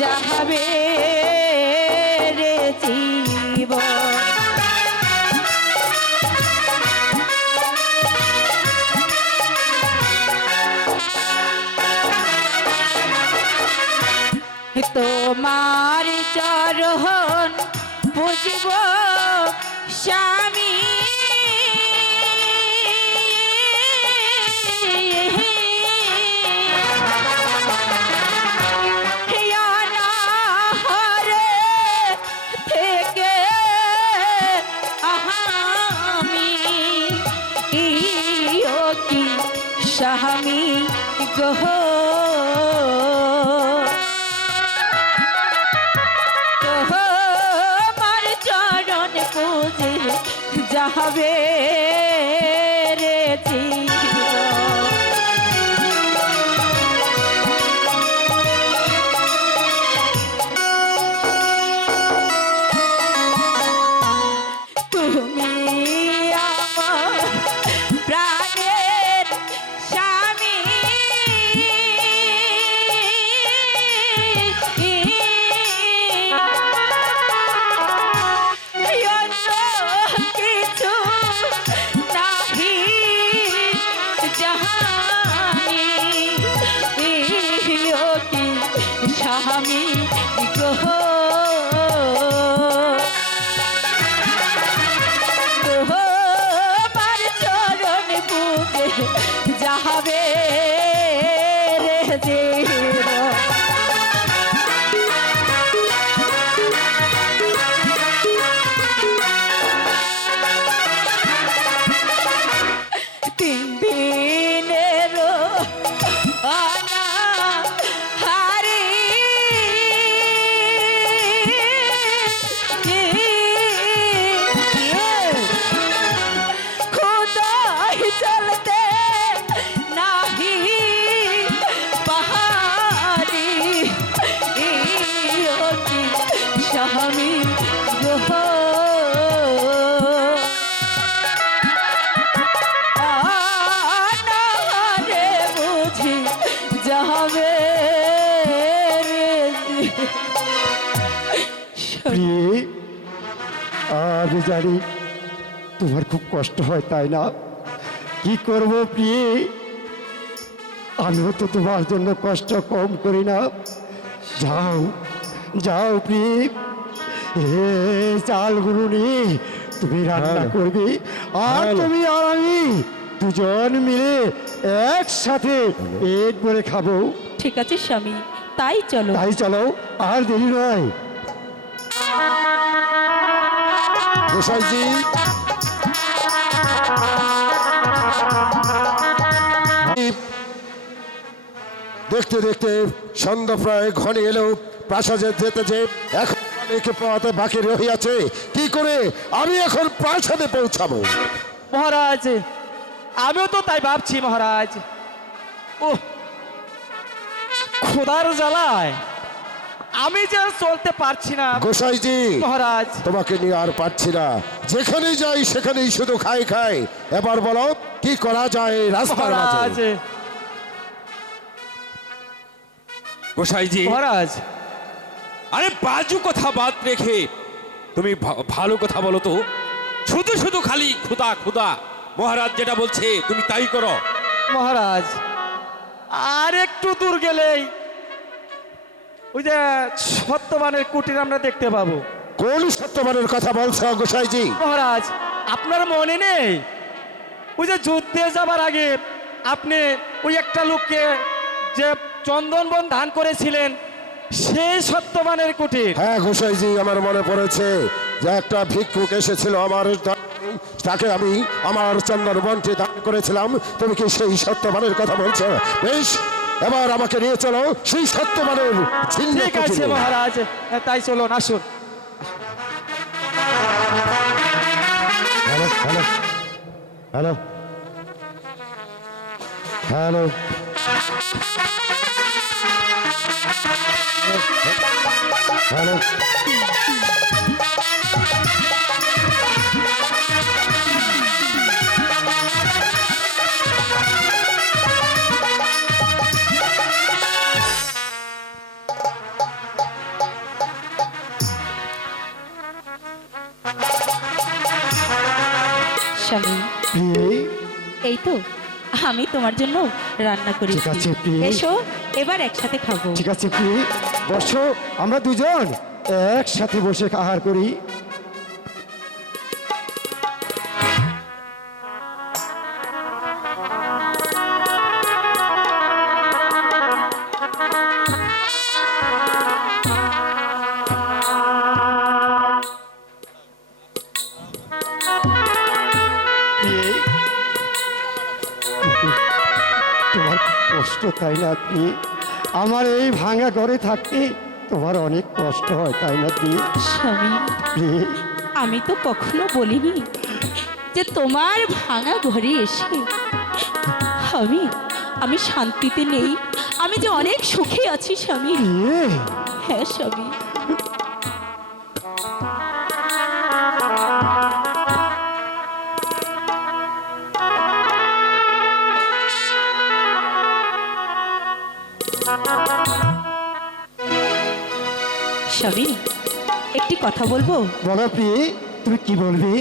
যাহাবে রে জীবন। তোমার চরণ পুজব স্বামী, অনাহারে থেকে আমি কি স্বামী গহ, যাহাবে রে জীবন। তুমি আমার প্রাণের স্বামী, স্বামী গহ, তোমার চরণ পুজে যাহাবে রে জীবন। তিন দিনেরও চলতে নাহি পাহাড়ি স্বামী গহ, আনাহারে বুঝি যাবে আমি জানি তোমার খুব কষ্ট হয়, তাই না? কি করব প্রিয়ে, আমিও তো তোমার জন্য কষ্ট কম করি না। যাও যাও প্রিয়ে, এ চালগুলো নিয়ে তুমি রান্না করবে, আর তুমি আর আমি দুজন মিলে একসাথে পেট ভরে খাবো। ঠিক আছে স্বামী, তাই চলো। তাই চলো, আর দেরি নয়। গোসাইজি, দেখতে দেখতে সন্ধ্যা প্রায় ঘনে এলো, প্রাসাদে যেতেছে এখন অনেকে পথে বাকি রহিয়াছে। কি করে আমি এখন প্রাসাদে পৌঁছাবো? মহারাজ, আমিও তো তাই ভাবছি মহারাজ। ও খোদার জ্বালায় আমি যে চলতে পারছি না গোসাইজি মহারাজ। তোমাকে নিয়ে আর পারছি না, যেখানে যাই সেখানেই শুধু খাই খাই। এবার বলো কি করা যায় রাস্তার মাঝে? মহারাজ, গোসাইজি মহারাজ, আরে বাজু কথা বাদ রেখে তুমি ভালো কথা বলো তো। শুধু শুধু খালি খুদা খুদা, মহারাজ যেটা বলছে তুমি তাই করো। মহারাজ, আর একটু দূর গেলেই ওই যে সত্যবানের কুটির আমরা দেখতে পাবো। কোন সত্যবানের কথা বলছো গোসাইজি? মহারাজ, আপনার মনে নেই ওই যে যুদ্ধে যাবার আগে আপনি ওই একটা লোককে যে চন্দনবন দান করেছিলেন, সেই সত্যবানের কুটির। হ্যাঁ গোসাইজি, আমার মনে পড়েছে যে একটা ভিক্ষুক এসেছিল আমার, তাকে আমি আমার চন্দন বনটি দান করেছিলাম। তুমি কি সেই সত্যবানের কথা বলছো? বেশ, এবার আমাকে নিয়ে চলো সেই সত্যবানের। ঠিক আছে মহারাজ, তাই চলুন, আসুন। Hello hello hello hello hello স্বামী প্রিয়ে এই তো আমি তোমার জন্য রান্না করেছি ঠিক আছে, প্রিয়ে। এসো এবার একসাথে খাবো ঠিক আছে প্রিয়ে, বসো, আমরা দুজন একসাথে বসে আহার করি। প্রিয়ে, তোমার কষ্ট তাই না প্রিয়ে? আমার এই ভাঙা ঘরে থাকতে তোমার অনেক কষ্ট হয় তাই না প্রিয়ে? স্বামী প্রিয়ে, আমি তো কখনো বলিনি যে তোমার ভাঙা ঘরে এসে আমি আমি শান্তিতে নেই, আমি যে অনেক সুখে আছি স্বামী। প্রিয়ে, হ্যাঁ স্বামী স্বামী একটি কথা বলবো। বলো প্রিয়ে, তুমি কি বলবে?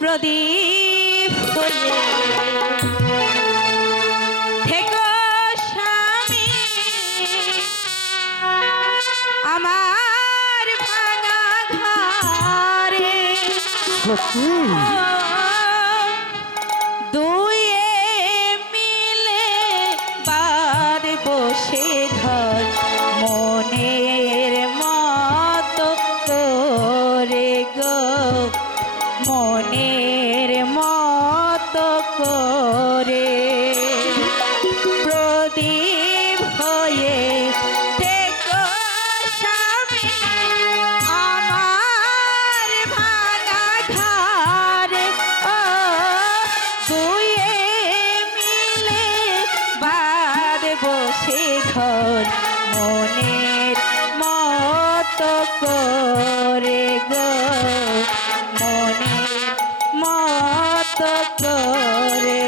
প্রদীপ হয়ে থেকো স্বামী আমার ভাঙা ঘরে, সত্যি? দুয়ে মিলে বাদ বসে ঘর মনের মতো করে গো, মনের মতো করে প্রদীপ হয়ে থেকো স্বামী আমার ভাঙা ঘরে, ও দুয়ে মিলে বাদ বসে ঘর মনের মতো করে গো, মনের মতো করে।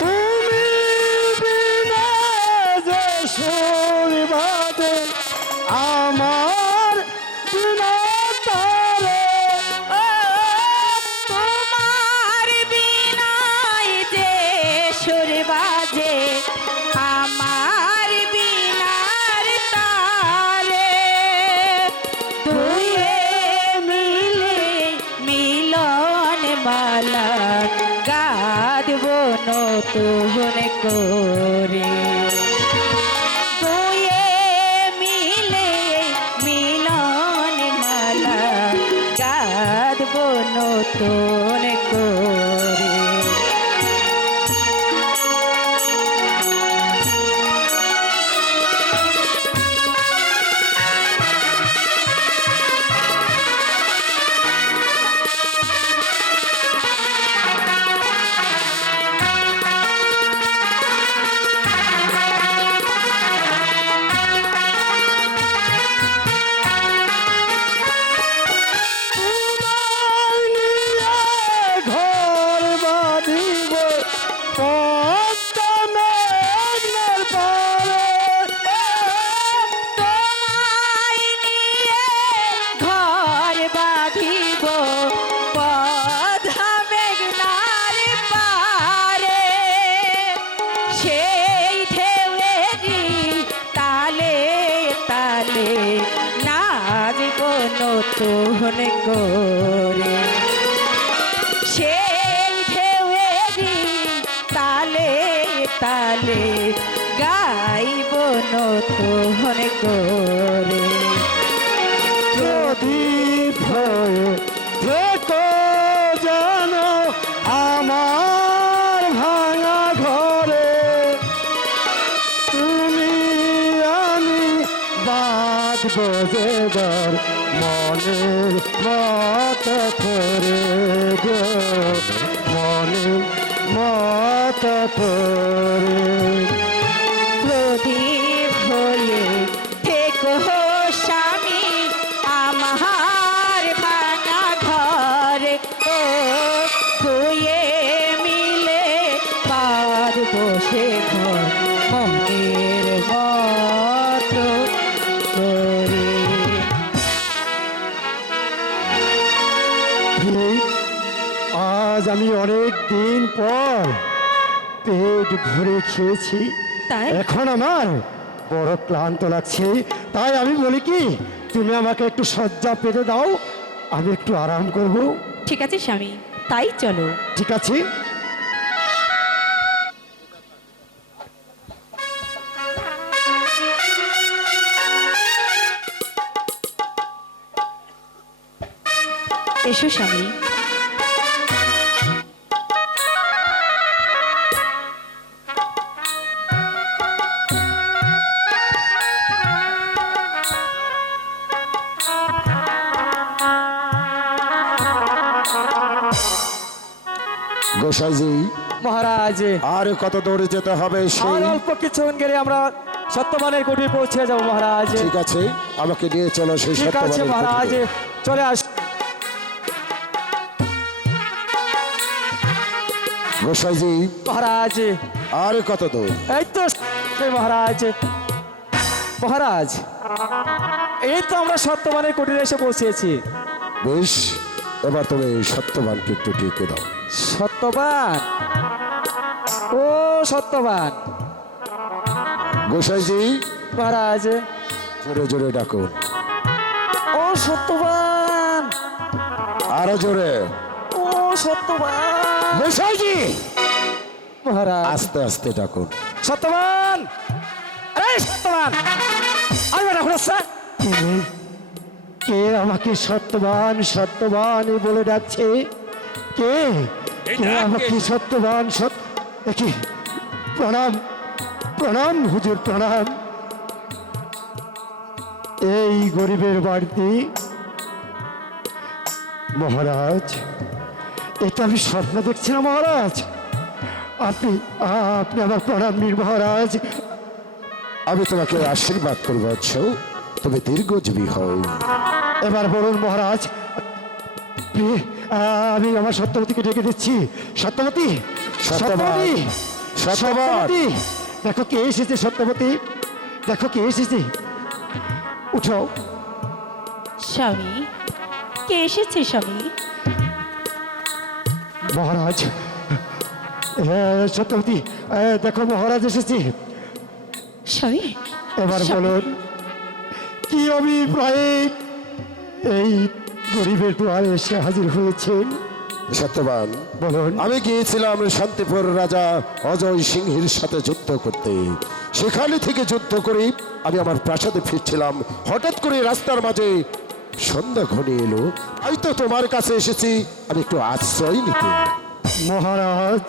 তুমি বিনা যে সুরবাদে আমার বিনা তারে, তোমার বিনায় যে সুর বাজে আমার বিনার তারে, দুয়ে মিলে মিলন মালা গাঁদবো নতুন করে, দুয়ে মিলে মিলন মালা গাঁদবো নতুন করে। তোমার নিয়ে ঘর বাঁধিব পদ্মা মেঘনার পারে, তোমায় নিয়ে ঘর বাঁধিব পদ্মা মেঘনার পারে, সেই ঢেউয়েরই তালে তালে নাচব নতুন করে, সেই ঢেউয়েরই তালে তালে গাইব নতুন করে। প্রদীপ হয়ে থেকো যেন আমার ভাঙা ঘরে, তুমি আমি বাঁধব যে ঘর মনের মতো করে গো, মনের মতো মতো করে প্রদীপ হয়ে থেকো স্বামী আমার ভাঙা ঘরে ও দুয়ে মিলে পার বসে ঘর মনের মতো করে। আজ আমি অনেক দিন পর পেট ভরে খেয়েছি, তাই? এখন আমার বড় ক্লান্ত লাগছে। তাই আমি বলি কি, তুমি আমাকে একটু শয্যা পেতে দাও, আমি একটু আরাম করব। ঠিক আছে স্বামী, তাই চলো। ঠিক আছে। এসো স্বামী। গোসাইজি, মহারাজ আর কত দূরে যেতে হবে আর সেই? অল্প কিছুক্ষণ গেলে আমরা সত্যবানের কুটির পৌঁছে যাব মহারাজ। ঠিক আছে, আমাকে নিয়ে চলো সেই ঠিক আছে সত্যবানের মহারাজ, কুটিরে। চলে আস। গোসাইজি, মহারাজ আর কত দূর? এই তো মহারাজ। মহারাজ এই তো আমরা সত্যবানের কুটিরে এসে পৌঁছেছি। বেশ, এবার তুমি সত্যবানকে একটু ডেকে দাও। সত্যবান, ও সত্যবান। গোসাইজি, মহারাজ, জোরে জোরে ডাকুন। ও সত্যবান, আরো জোরে। ও সত্যবান। গোসাইজি, মহারাজ, আস্তে আস্তে ডাকুন। সত্যবান, আরে সত্যবান, আরে ডাকুন স্যার। কে আমাকে সত্যবান সত্যবান বলে ডাকছে? কে কে আমাকে সত্যবান কি? প্রণাম প্রণাম হুজুর, প্রণাম। এই গরিবের বাড়িতে মহারাজ, এটা আমি স্বপ্ন দেখছি না মহারাজ? আপনি আপনি আমার প্রণাম নিন মহারাজ। আমি তোমাকে আশীর্বাদ করব, তুমি দীর্ঘজীবী হও। এবার বলুন মহারাজ, আমি আমার সত্যবতীকে ডেকে দিচ্ছি। সত্যবতী, সত্যবতী, সত্যবতী, দেখো কে এসেছে। সত্যবতী, দেখো কে এসেছে, উঠো। স্বামী, কে এসেছে স্বামী? মহারাজ, সত্যবতী, দেখো মহারাজ এসেছে। স্বামী, এবার স্বামী। বলুন, কি অভিপ্রায়ে এই গরিবের দুয়ারে এসে হাজির হয়েছেন? সত্যবান, বলুন। আমি গিয়েছিলাম শান্তিপুর রাজা অজয় সিংহের সাথে যুদ্ধ করতে। সেখানে থেকে যুদ্ধ করে আমি আমার প্রাসাদে ফিরছিলাম, হঠাৎ করে রাস্তার মাঝে সন্ধ্যা ঘনিয়ে এলো। তাই তো তোমার কাছে এসেছি আমি একটু আশ্রয় নিতে। মহারাজ,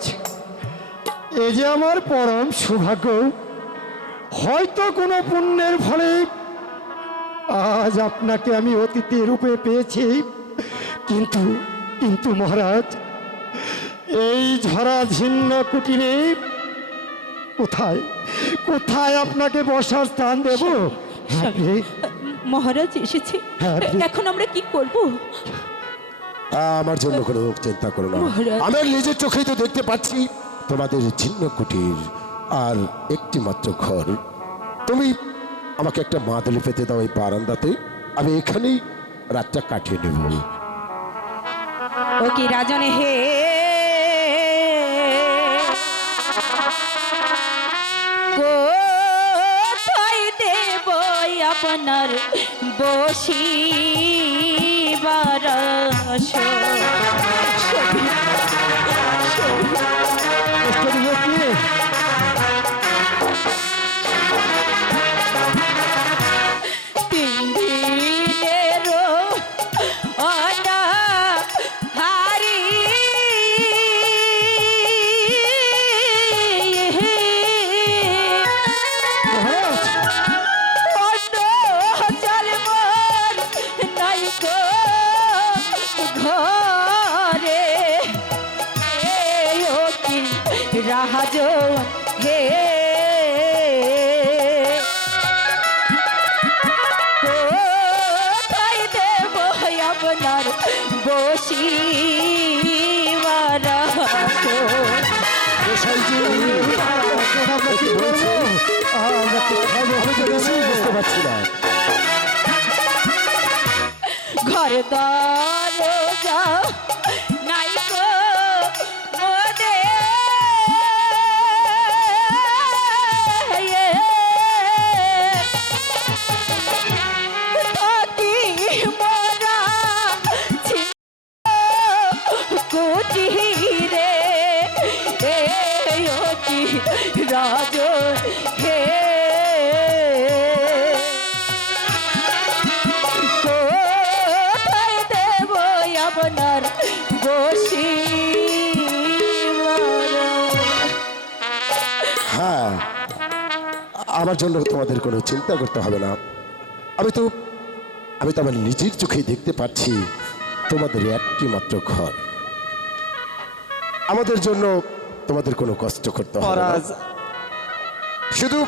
এ যে আমার পরম সৌভাগ্য। হয়তো কোনো পুণ্যের ফলে আজ আপনাকে আমি অতিথি রূপে পেয়েছি, কিন্তু কিন্তু মহারাজ, এই ঝরাঝীর্ণ কুটিরে কোথায় কোথায় আপনাকে বসার স্থান দেব? স্বামী, মহারাজ এসেছে, হ্যাঁ, এখন আমরা কি করব? আমার জন্য কোনো চিন্তা করো না, মহারাজ। আমার নিজের চোখেই তো দেখতে পাচ্ছি তোমাদের ছিন্ন কুটির আর একটি মাত্র ঘর। তুমি আমাকে একটা মাদুলি পেতে দাও এই বারান্দাতে, আমি এখানেই রাতটা কাটিয়ে নেব। ও কি রাজনে হে, কোথায় দেব আপনার বসিবার আসন? কষ্ট দিলে কি? তিন দিনেরও অনাহারি মহারাজ, অন্ন জল মন নাই গো ঘরে রাহাজন হে কোথায় দেব আপনার বসিবার আসন? গোসাইজি, কি বলছে? আমি তো কিছুই বুঝতে পারছি না। ঘর দরজা নাই গো মোদের, থাকি মোরা ছিল কুটিরে, অতি রাজ হে কোথায় দেব আপনার বসিবার? হ্যাঁ, আমার জন্য তোমাদের কোনো চিন্তা করতে হবে না। আমি তো আমার নিজের চোখে দেখতে পাচ্ছি তোমাদের একটি মাত্র ঘর। আমাদের জন্য তোমাদের কোনো কষ্ট করতে হবে না। মহারাজ শুধু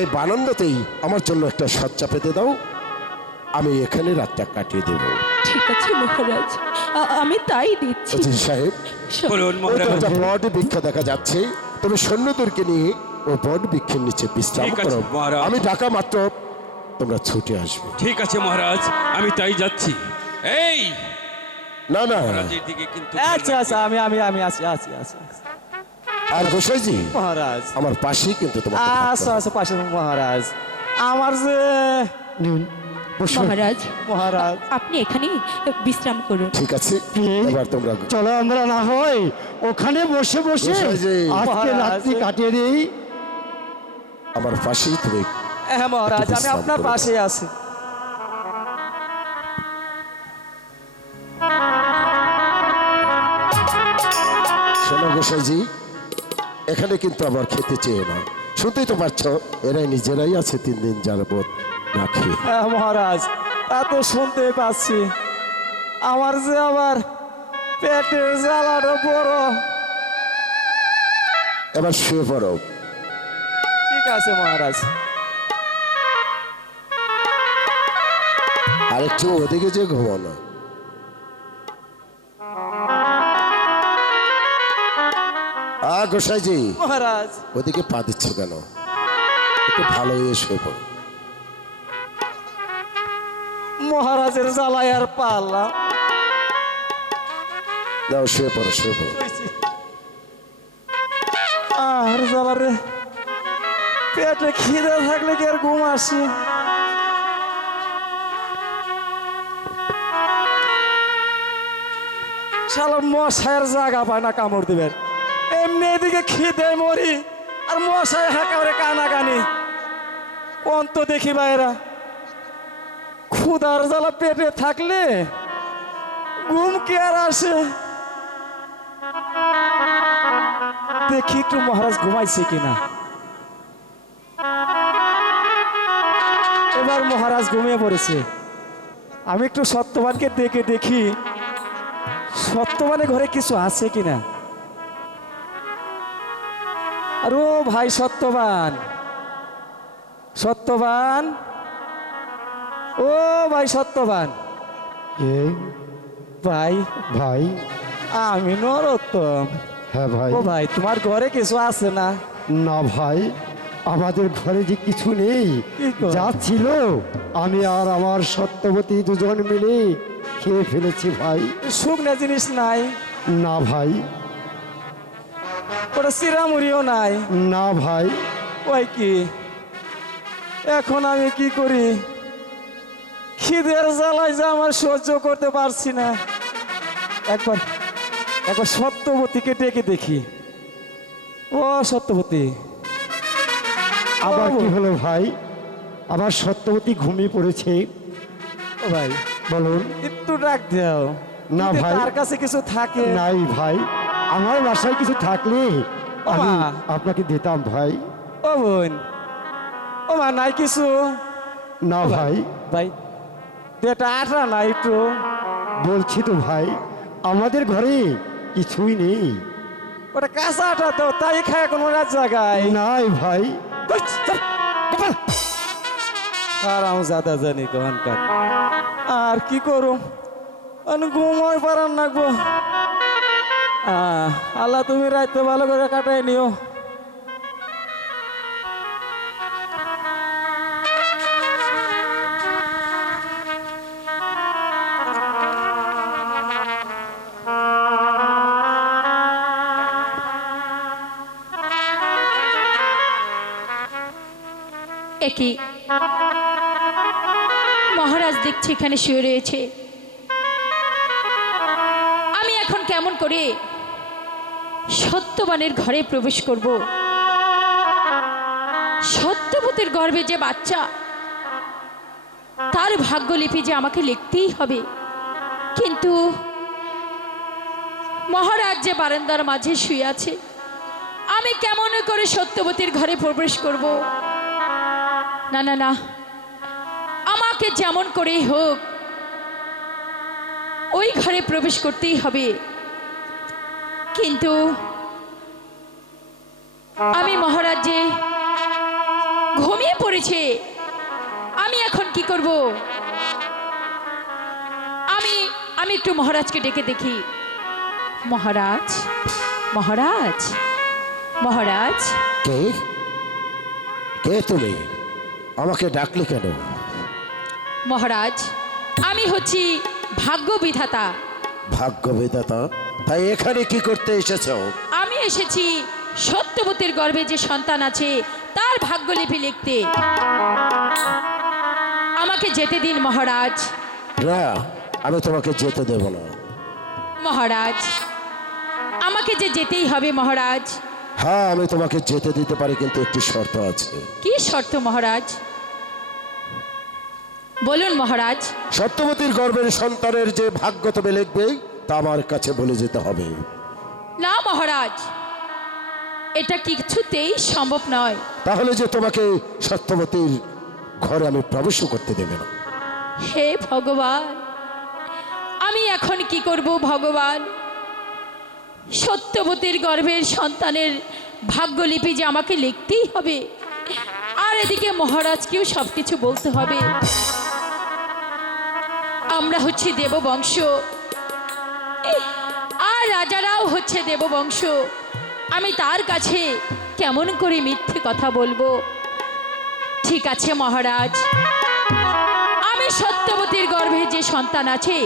এই বারান্দাতেই আমার জন্য একটা শয্যা পেতে দাও, আমি এখানে রাতটা কাটিয়ে দেব। ঠিক আছে মহারাজ, আমি তাই দিচ্ছি। অজিত সাহেব, বলুন ওই তো মহারাজ। একটা বট বৃক্ষ দেখা যাচ্ছে, তুমি সৈন্যদেরকে নিয়ে ওই বট বৃক্ষের নিচে বিশ্রাম ঠিক আছে, করো। মহারাজ। আমি ডাকা মাত্র তোমরা ছুটে আসবে। ঠিক আছে মহারাজ, আমি তাই যাচ্ছি। এই না না, মহারাজের দিকে কিন্তু আচ্ছা আচ্ছা, আমি আমি আমি আছি আছি আছি আছি। আর গোসাইজি মহারাজ আমার পাশেই কিন্তু তোমার আচ্ছা আচ্ছা, পাশে মহারাজ আমার যে নিন বসুন। মহারাজ, মহারাজ আপনি এখানেই বিশ্রাম করুন। ঠিক আছে, এবার তোমরা চলো আমরা না হয় ওখানে বসে বসে গোসাইজি। আজকে মহারাজ। রাত্রি কাটিয়ে দিই। আমার পাশেই তুমি হ্যাঁ মহারাজ, আমি বিশ্রাম আপনার করো। পাশে আছি। শোনো গোসাইজি, এখানে কিন্তু আবার খেতে চেয়ে না। শুনতেই তো পারছো, এরাই নিজেরাই আছে 3 দিন যাবত না খেয়ে। হ্যাঁ মহারাজ, তা তো শুনতে পাচ্ছি। আমার যে আবার পেটের জ্বালাটা বড়। এবার শুয়ে পড়ো। ঠিক আছে মহারাজ। আর একটু ওদিকে যে ঘুমানো। গোসাইজি, মহারাজ ওদিকে পা দিচ্ছ কেন? একটু ভালো হয়ে শুয়ে পড়ো। মহারাজের জ্বালায় আর পারলাম। দাও, শুয়ে পড়ো, শুয়ে পড়ো। আর জ্বালারে পেটে খিদে থাকলে কি আর ঘুম আসে? শালা মশায়ের জায়গা পায় না কামড় দিবেন। এমনি এদিকে খিদে মরি আর মশায় একেবারে কানাকানি। কোন তো দেখি বাইরা ক্ষুধার জ্বালা পেটে থাকলে ঘুম কি আর আসে? দেখি একটু মহারাজ ঘুমাইছে কিনা। এবার মহারাজ ঘুমিয়ে পড়েছে। আমি একটু সত্যবানকে দেখে দেখি সত্যবানে ঘরে কিছু আছে কিনা। আর ও ভাই সত্যবান, সত্যবান, ও ভাই সত্যবান এই ভাই, ভাই, আমি নরোত্তম। হ্যাঁ ভাই। ও ভাই, তোমার ঘরে কিছু আছে না? না ভাই, আমাদের ঘরে যে কিছু নেই। কি গো? যা ছিল আমি আর আমার সত্যবতী দুজন মিলে খেয়ে ফেলেছি ভাই। শুকনা জিনিস নাই? না ভাই, ওটা চিরামুড়িও নাই? না ভাই। ওই কি, এখন আমি কি করি? খিদের জ্বালায় যে আমার সহ্য করতে পারছি না। একবার একবার সত্যবতীকে ডেকে দেখি। ও সত্যবতী, আবার ও কি হলো ভাই? আবার সত্যবতী ঘুমিয়ে পড়েছে। ও ভাই, বলুন। একটু ডাক দাও না যদি ভাই। তার কাছে কিছু থাকে। নাই ভাই, আমার বাসায় কিছু থাকলে ও আমি মা। আপনাকে দিতাম ভাই। ও বোন, ও মা, নাই কিছু? না ভাই, ভাই এটা আটা নাই একটু? বলছি তো ভাই, আমাদের ঘরে কিছুই নেই। ওটা কাঁচাটা তো তাই খায় কোনো রাত জায়গায় নাই ভাই। আর আমি জাদা জানি কখনকার আর কি করো আমি ঘুমাই পারার নাকবো আল্লাহ তুমি রাইতে ভালো করে কাটাই নিও একই মহারাজ দেখছি এখানে শুয়ে রয়েছে। আমি এখন কেমন করে সত্যবানের ঘরে প্রবেশ করব? সত্যবতীর গর্ভে যে বাচ্চা, তার ভাগ্যলিপি যে আমাকে লিখতেই হবে। কিন্তু মহারাজ যে বারান্দার মাঝে শুয়ে আছে, আমি কেমন করে সত্যবতীর ঘরে প্রবেশ করব? না না না, আমাকে যেমন করেই হোক ওই ঘরে প্রবেশ করতেই হবে। কিন্তু আমি মহারাজ যে ঘুমিয়ে পড়েছে, আমি এখন কি করব? আমি একটু মহারাজকে ডেকে দেখি। মহারাজ, মহারাজ, মহারাজ। কে কে তুমি? আমাকে ডাকলে কেন? মহারাজ, আমি হচ্ছি ভাগ্য বিধাতা। ভাগ্য বিধাতা? তাই এখানে কি করতে এসেছো? আমি এসেছি সত্যবতীর গর্ভে যে সন্তান আছে তার ভাগ্যলিপি লিখতে। আমাকে যেতে দিন মহারাজ। না, আমি তোমাকে যেতে দেব না। মহারাজ, আমাকে যে যেতেই হবে মহারাজ। হ্যাঁ, আমি তোমাকে যেতে দিতে পারি, কিন্তু একটি শর্ত আছে। কি শর্ত মহারাজ? বলুন মহারাজ। সত্যবতীর গর্ভের সন্তানের যে ভাগ্য তুমি লিখবে তা আমার কাছে বলে যেতে হবে। না মহারাজ, এটা কিছুতেই সম্ভব নয়। তাহলে যে তোমাকে সত্যবতীর ঘরে আমি প্রবেশ করতে দেব না। হে ভগবান, আমি এখন কি করব ভগবান? সত্যবতীর গর্ভের সন্তানের ভাগ্যলিপি যে আমাকে লিখতেই হবে, আর এদিকে মহারাজকেও সবকিছু বলতে হবে। আমরা হচ্ছে দেববংশ, আর রাজারাও হচ্ছে দেববংশ। আমি তার কাছে কেমন করে মিথ্যে কথা বলবো? ঠিক আছে মহারাজ, আমি সত্যবতীর গর্ভে যে সন্তান আছে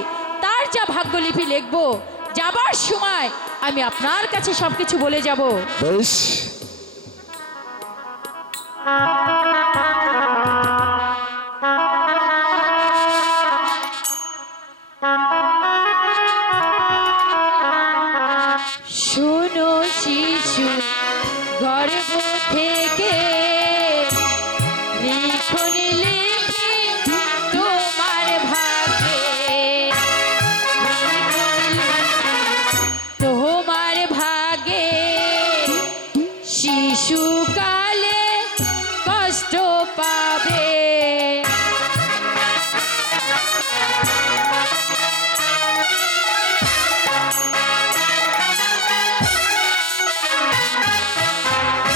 তার যা ভাগ্যলিপি লিখবো, যাবার সময় আমি আপনার কাছে সবকিছু বলে যাব। বেশ, শোনো শিশু গর্ভ থেকে লিখন লিখি তোমার ভাগ্যে, তোমার ভাগ্যে শিশুকালে কষ্ট পাবে।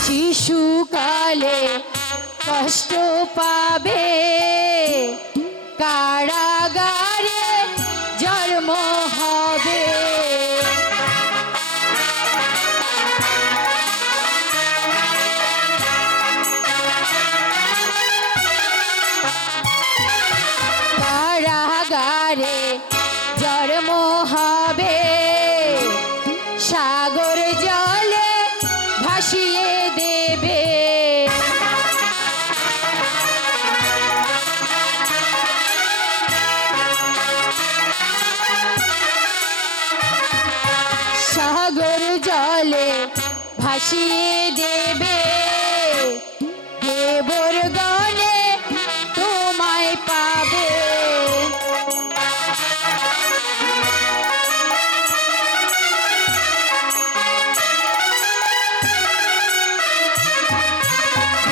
শিশুকালে কষ্ট পাবে, কারাগারে জন্ম হবে। কারাগারে জন্ম হবে, সাগর জলে ভাসিয়ে দেবে। সাগর জলে ভাসিয়ে দেবে, দেবর গণে তোমায় পাবে।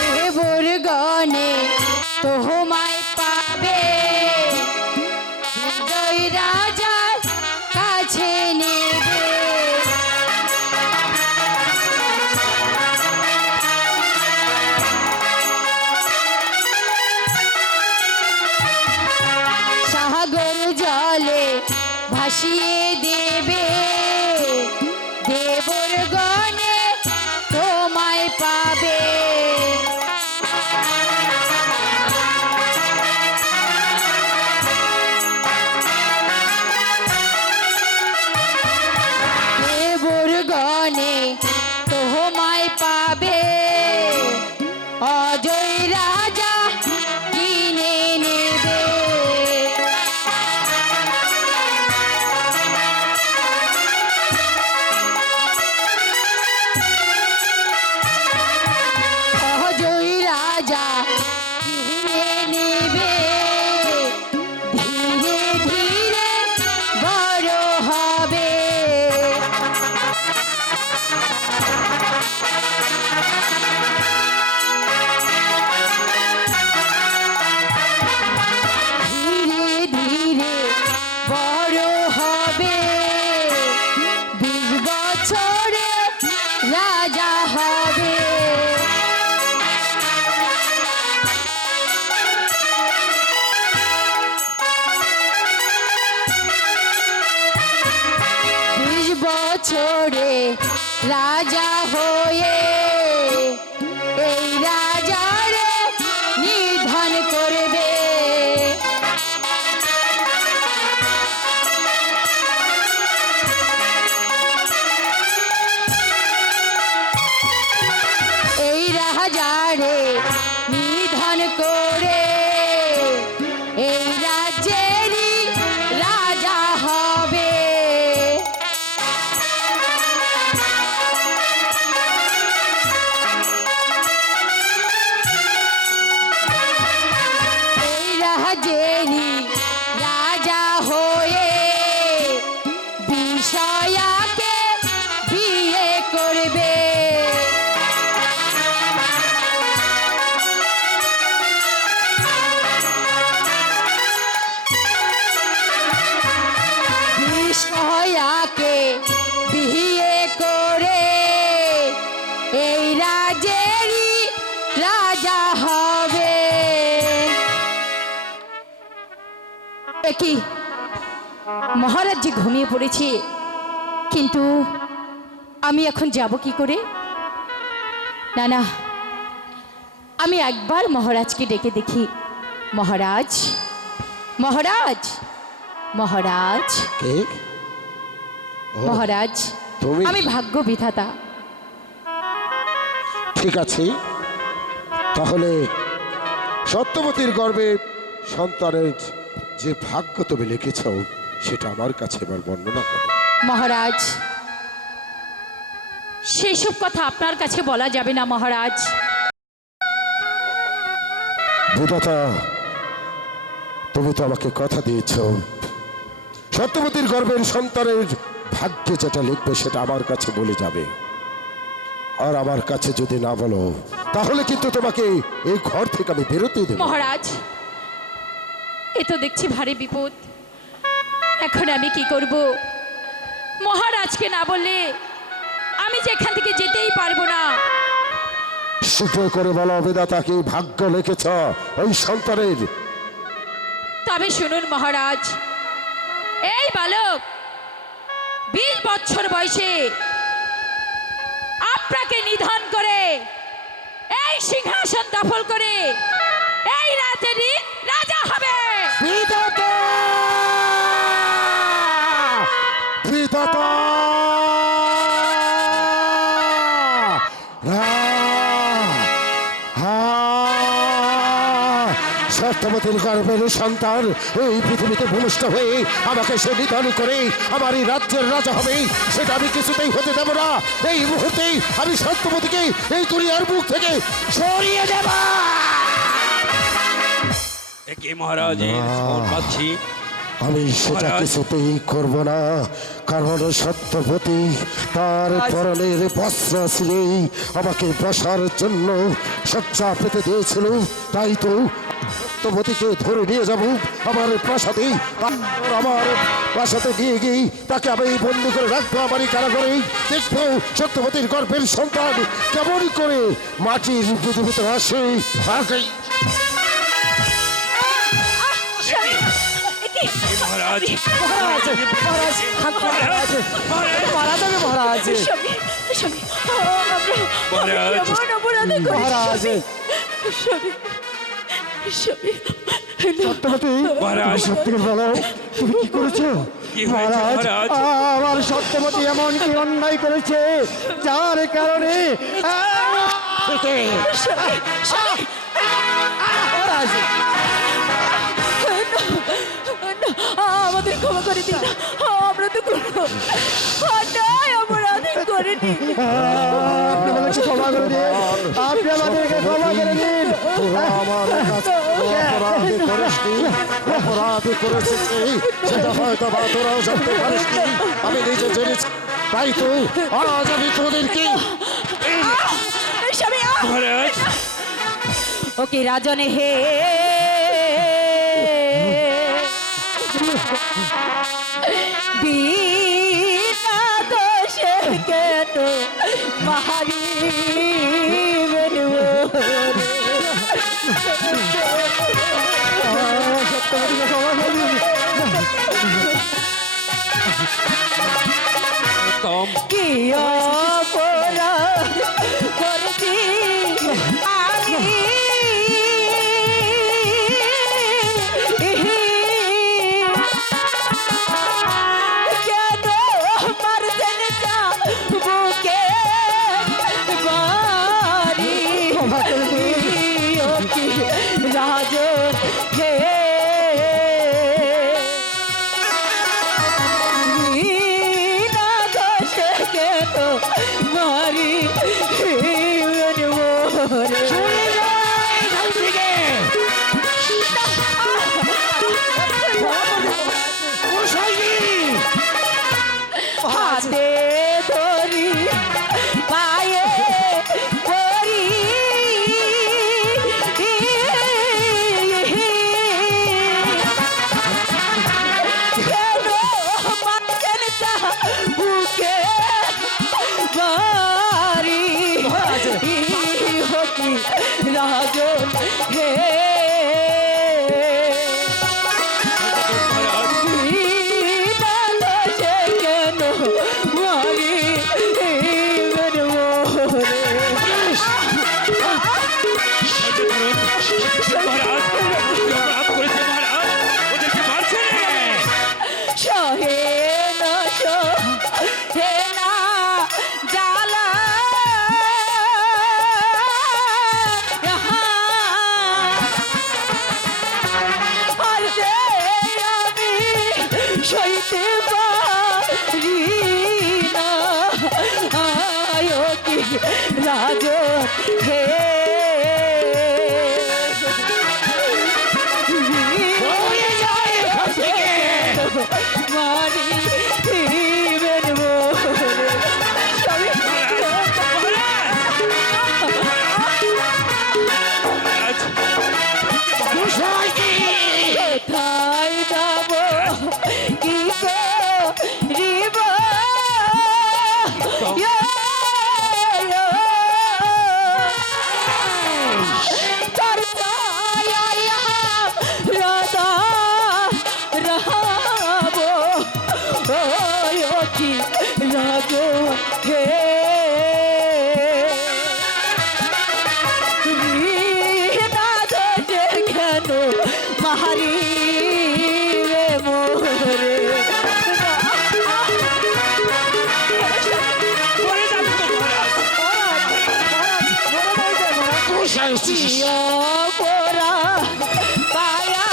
দেবর গণে তোমায় পাবে, হৃদয় রাজার কাছে নেবে। বাঁচিয়ে দেবে দেবর গণে তোমায় পাবে। দেবর গণে তোমায় পাবে অজয় রাজা কিনে নেবে। অজয় রাজা কিনে নেবে ধীরে ধীরে বড় হবে। ধীরে ধীরে বড় হবে 20 বছরে রাজা হবে। বছরে রাজা হয়ে এই রাজারে নিধন করবে। এই রাজারে নিধন করে এই রাজ্যেরই রাজা হবে। এই রাজ্যেরই রাজা হয়ে বিষয়াকে বিয়ে করবে। বিষয়াকে বিয়ে করে এই রাজ্যেরই রাজা হবে। একই মহারাজ যে ঘুমিয়ে পড়েছে, কিন্তু আমি এখন যাব কি করে? না না, আমি একবার মহারাজকে ডেকে দেখি। মহারাজ, মহারাজ, মহারাজ, কে? ও, মহারাজ, তুমি? আমি ভাগ্য বিধাতা। ঠিক আছে, তাহলে সত্যবতীর গর্ভে সন্তানের যে ভাগ্য তুমি লিখেছ সেটা আমার কাছে এবার বর্ণনা করো। মহারাজ, সেসব কথা আপনার কাছে বলা যাবে না মহারাজ। বিধাতা, তুমি তো আমাকে কথা দিয়েছ সত্যবতীর গর্ভের সন্তানের ভাগ্যে যেটা লিখবে সেটা আমার কাছে বলে যাবে। আর আমার কাছে যদি না বলো তাহলে কিন্তু তোমাকে এই ঘর থেকে আমি বেরোতে দেব। মহারাজ, এ তো দেখছি ভারী বিপদ। এখন আমি কি করব? মহারাজকে না বললে আমি যে এখান থেকে যেতেই পারবো না। শীঘ্র করে বলো বিধাতা কি ভাগ্য লিখেছ ওই সন্তানের। তবে শুনুন মহারাজ, এই বালক 20 বছর বয়সে আপনাকে নিধন করে এই সিংহাসন দখল করে এই রাজ্যেরই রাজা হবে। বিধাতা! বিধাতা! সত্যবতীর গর্ভের সন্তান এই পৃথিবীতে ভূমিষ্ঠ হয়ে আমাকে সে নিধন করে আমার এই রাজ্যের রাজা হবে, সেটা আমি কিছুতেই হতে দেব না। এই মুহূর্তেই আমি সত্যবতীকে এই দুনিয়ার বুক থেকে সরিয়ে দেব। একে মহারাজের ফোন পাচ্ছি। আমি সেটা মহারাজ। কিছুতেই করব না, কারণ সত্যবতী তার পরনের বস্ত্র ছিলেই আমাকে বসার জন্য শয্যা পেতে দিয়েছিল। তাই তো সত্যবতীকে ধরে নিয়ে যাব আমার প্রাসাদে, আমার প্রাসাদে নিয়ে গিয়ে তাকে আমি বন্দি করে রাখবো আমার এই কারাগারে। দেখবো সত্যবতীর গর্ভের সন্তান কেমন করে মাটির পৃথিবীতে আসে। মহারাজ মহারাজ মহারাজ হাত মহারাজ মারা যাবে মহারাজ স্বামী স্বামী মহারাজ। এমন অপরাধ করেছি মহারাজ স্বামী স্বামী সত্যবতী মহারাজ। সত্যি করে বলো তুমি কি করেছো? কি হয়েছে, মহারাজ? আমার সত্যবতী এমন কি অন্যায় করেছে যার কারণে মহারাজ আমাদের ক্ষমা করে দিন আমরা তো কোনো অন্যায় অপরাধ করিনি আপনি বলেছে ক্ষমা করে দিন, আপনি আমাদেরকে ক্ষমা করে দিন। তোরা আমার কাছে অপরাধী করিসনি, অপরাধী করেছিস সেটা হয়তো বা তোরাও জানতে পারিসনি, আমি নিজে জেনেছি। তাই তো আজ আমি তোদেরকে স্বামী মহারাজ ওকে রাজনে হে বিনা দোষে কেন মাহারি সত্যবতীকে ক্ষমা করে দিন। তম কি অপরাধ করেছি আমি কেন মারছেন বুকে বাড়ি ও কি রাজ হে বিনা দোষে কেন মারি হাতে ধরি পায়ে ধরি কেন মারছেন বুকে বাড়ি হকি রাজন হে বিনা দোষে কেন মারি মহারাজ অপরাধ করেছে মহারাজ ওদেরকে মারছে সহে নশ হে না জালা আর যে আমি সইতে পারি না আয় কি রাজ হে মারি দিবেন কোথায় যাব কি করিব তার রাধা রহাব কি রাগ হে না দোষে কেন মাহারি রে মোরে পরা পায়া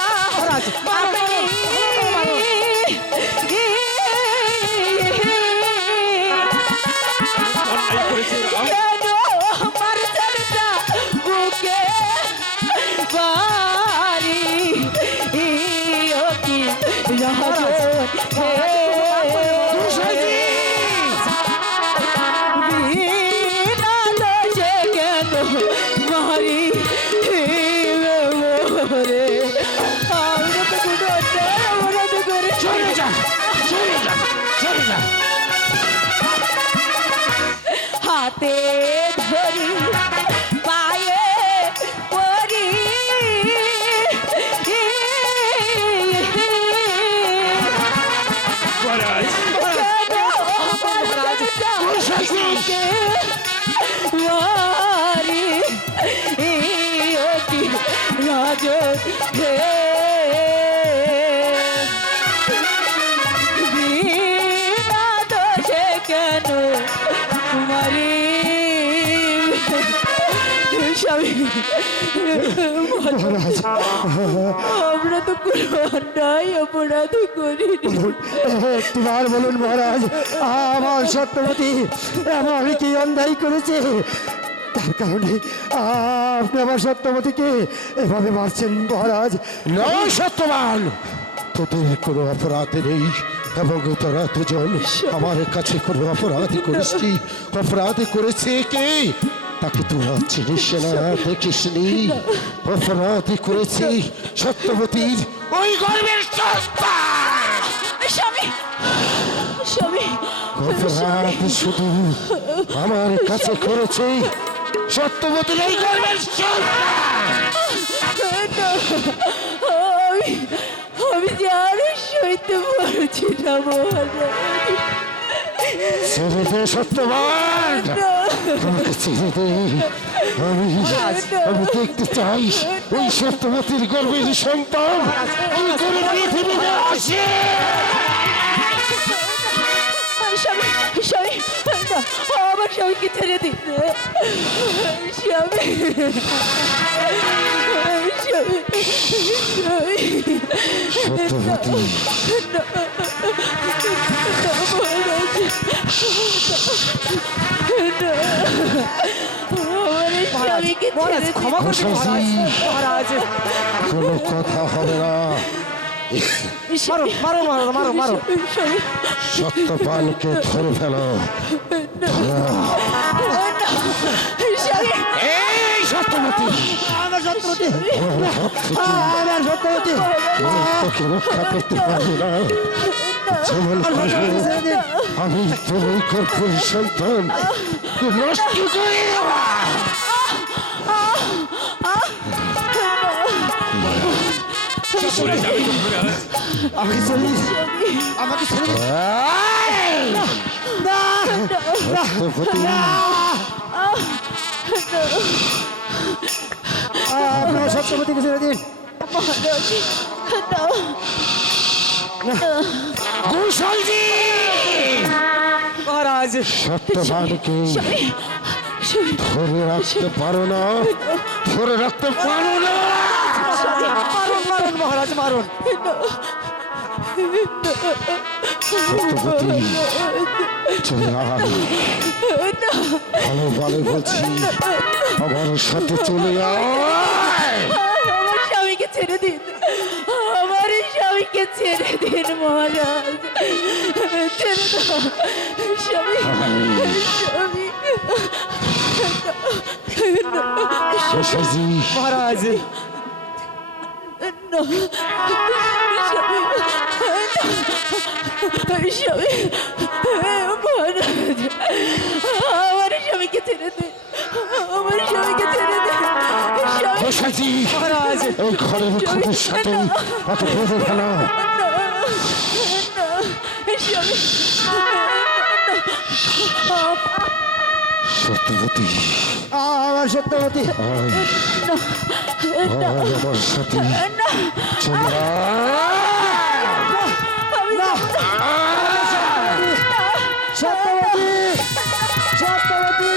অন্যায় করেছে রাম। কেন মারছেন বুকে বাড়ি ও কি বিনা দোষে কেন মারি কে বাড়ি অতি রাজ হে বিনা দোষে কেন কুমারী স্বামী মহারাজ আমরা তো কোনো অন্যায় অপরাধ করিনি একটিবার বলুন মহারাজ, আমার সত্যবতী এমন কি অন্যায় করেছে তার কারণে আপনি আমার সত্যবতীকে এভাবে মারছেন মহারাজ? নয় সত্যবান, তোদের কোনো অপরাধ নেই এবং তোরা দুজন আমার কাছে কোনো অপরাধ করেছি। অপরাধ করেছে কে তাকে তোরা চিনিস না, দেখিস নি। অপরাধ করেছি সত্যবতীর ওই গর্বের সন্তান। স্বামী স্বামী অপরাধ শুধু আমার কাছে করেছে সত্যবতীর ওই গর্বের সন্তান। আমি যে আরো সইতে পারছি না মহারাজ ছেড়ে দে সত্যবান, আমাকে ছেড়ে দে। আমি দেখতে চাই ওই সত্যবতীর গর্বের সন্তান এই গরিব পৃথিবীতে আসে। স্বামী স্বামী না, আমার স্বামীকে ছেড়ে দিন স্বামী স্বামী সত্যবতী স্বামীকে মহারাজ ক্ষমা করবেন মহারাজ। মহারাজ কোনো কথা হবে না। মারো মারো মহারাজ, মারো মারো। সত্যবানকে ধরে ফেলো। এই সত্যবতী, আমার সত্যবতী আমার হাত থেকে আমার সত্যবতী তোকে রক্ষা করতে পারবো না। যেমন করে আমি তোর ওই গর্ভের সন্তান নষ্ট করে দেবো। চলে যাবে তো মহারাজ। আমাকে ছেড়ে দিন, আমাকে ছেড়ে দিন। সত্যবতী, আপনার সত্যবতীকে ছেড়ে দিন। কুশলজি, মহারাজ সত্যবানকে ধরে রাখতে পারো না, ধরে রাখতে পারো না। মারুন মারুন মহারাজ, মারুন। সত্যবতী, চলে আয়। ভালো ভালো বলছি, আমার সাথে চলে আয়। আমার স্বামীকে ছেড়ে দিন, আমার স্বামীকে ছেড়ে দিন মহারাজ, ছেড়ে দাও স্বামী স্বামী কুশলজি, মহারাজ স্বামী মহারাজ, আমার স্বামীকে ছেড়ে দিন, আমার স্বামীকে ছেড়ে দিন স্বামী কুশলজি, মহারাজ এই ঘরের খুঁটির সাথে তাকে বেঁধে ফেলো। সত্যবতী, আমার সত্যবতী আয়, আমার সাথে চলে আয়। সত্যবতী সত্যবতী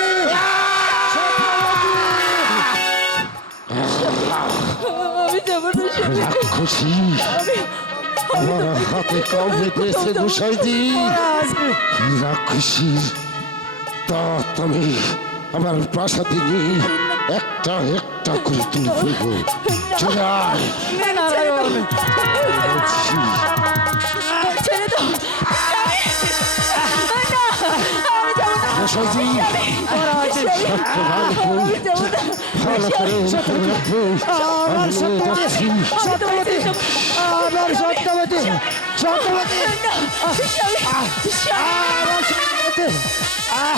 আমি যাবো না স্বামী, খুশি আমার হাতে কামড়ে দিয়েছে গোসাইজি। রাক্ষসী তা তুমি আমার প্রাসাদে নিয়ে একটা একটা করে তুলে ফেলবো। চলে আয় নারায়ণ বলছি। ছেড়ে দাও গোসাইজি, মহারাজ আমি যাবো না ভালো করে ধরে রাখবে। আমি নিয়ে যাচ্ছি। সত্যবতী আমার সত্যবতী সত্যবতী আমার সত্যবতী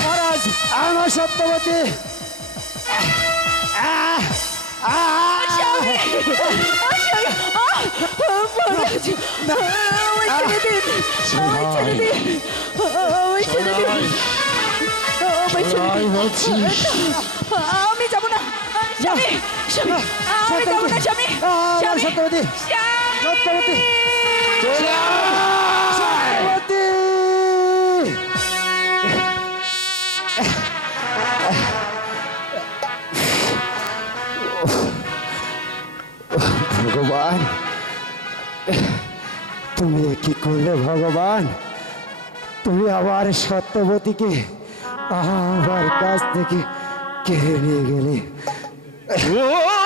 মহারাজ আমার সত্যবতী ছেড়ে দিন, বৈষ্ণবী আমি বলছি আমি যাব না স্বামী স্বামী আমি যাব না স্বামী স্বামী, সত্যবতী স্বামী। সত্যবতী সত্যবতী ভগবান তুমি এ কি করলে ভগবান? তুমি আবার সত্যবতীকে আমার কাছ থেকে কেড়ে নিয়ে গেলে। ও